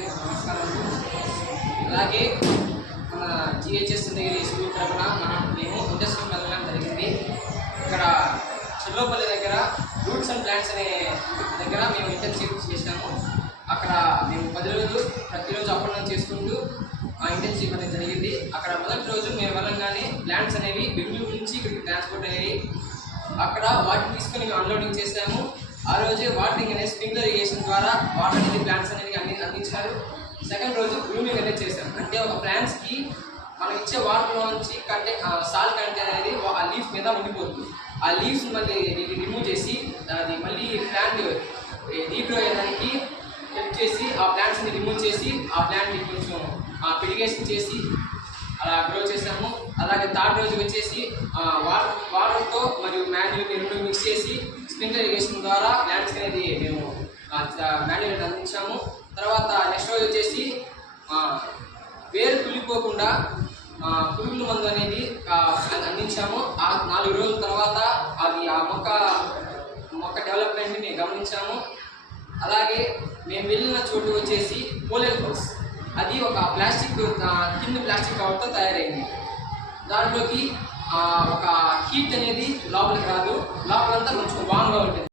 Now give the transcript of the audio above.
అందరికీ నమస్కారం. అలాగే మన జిహెచ్ఎస్ డిగ్రీ స్కూల్ తరఫున మేము ఇండస్ట్రీకి వెళ్ళడం జరిగింది. ఇక్కడ చిల్లోపల్లి దగ్గర రూట్స్ అండ్ ప్లాంట్స్ అనే దగ్గర మేము ఇంటర్న్షిప్ చేసాము. అక్కడ మేము 10 రోజులు ప్రతిరోజు అప్ చేసుకుంటూ ఆ ఇంటర్న్షిప్ అనేది జరిగింది. అక్కడ మొదటి రోజు మేము వెళ్ళంగానే ప్లాంట్స్ అనేవి బెంగళూరు నుంచి ఇక్కడికి ట్రాన్స్పోర్ట్ అయ్యాయి. అక్కడ వాటిని తీసుకొని మేము అన్లోడింగ్ చేసాము. ఆ రోజే వాటరింగ్ అనేది స్ప్రింక్లర్ ఇరిగేషన్ ద్వారా వాటర్ అనేది ప్లాంట్స్ అనేది అందించారు. సెకండ్ రోజు గ్రూమింగ్ అనేది చేశారు. అంటే ఒక ప్లాంట్స్కి మనం ఇచ్చే వాటర్లో నుంచి సాల్ట్ కంటెంట్ అనేది ఆ లీఫ్ మీద ఉండిపోతుంది. ఆ లీవ్స్ మళ్ళీ రిమూవ్ చేసి అది మళ్ళీ ప్లాంట్ రీగ్రో అయ్యేదానికి హెల్ప్ చేసి ఆ ప్లాంట్స్ని రిమూవ్ చేసి ఆ ప్లాంట్ని కొంచెం పిడిగేషన్ చేసి అలా గ్రో చేసాము. అలాగే థర్డ్ రోజు వచ్చేసి వాటర్తో మరియు మాన్యూర్ రెండు మిక్స్ చేసి స్ప్రింక్లర్ ఇరిగేషన్ ద్వారా ప్లాంట్స్ అనేది మేము మాన్యూర్ అందించాము. తర్వాత నెక్స్ట్ రోజు వచ్చేసి వేరు కుళ్ళిపోకుండా పురుగుల మందు అనేది అందించాము. ఆ 4 రోజుల తర్వాత అది ఆ మొక్క డెవలప్మెంట్ని మేము గమనించాము. అలాగే మేము వెళ్ళిన చోటు వచ్చేసి పోలేల్ హౌస్. అది ఒక కింద ప్లాస్టిక్ కవర్తో తయారైంది. దాంట్లోకి ఒక హీట్ అనేది లోపలికి రాదు, లోపలంతా కొంచెం వామ్గా ఉంటుంది.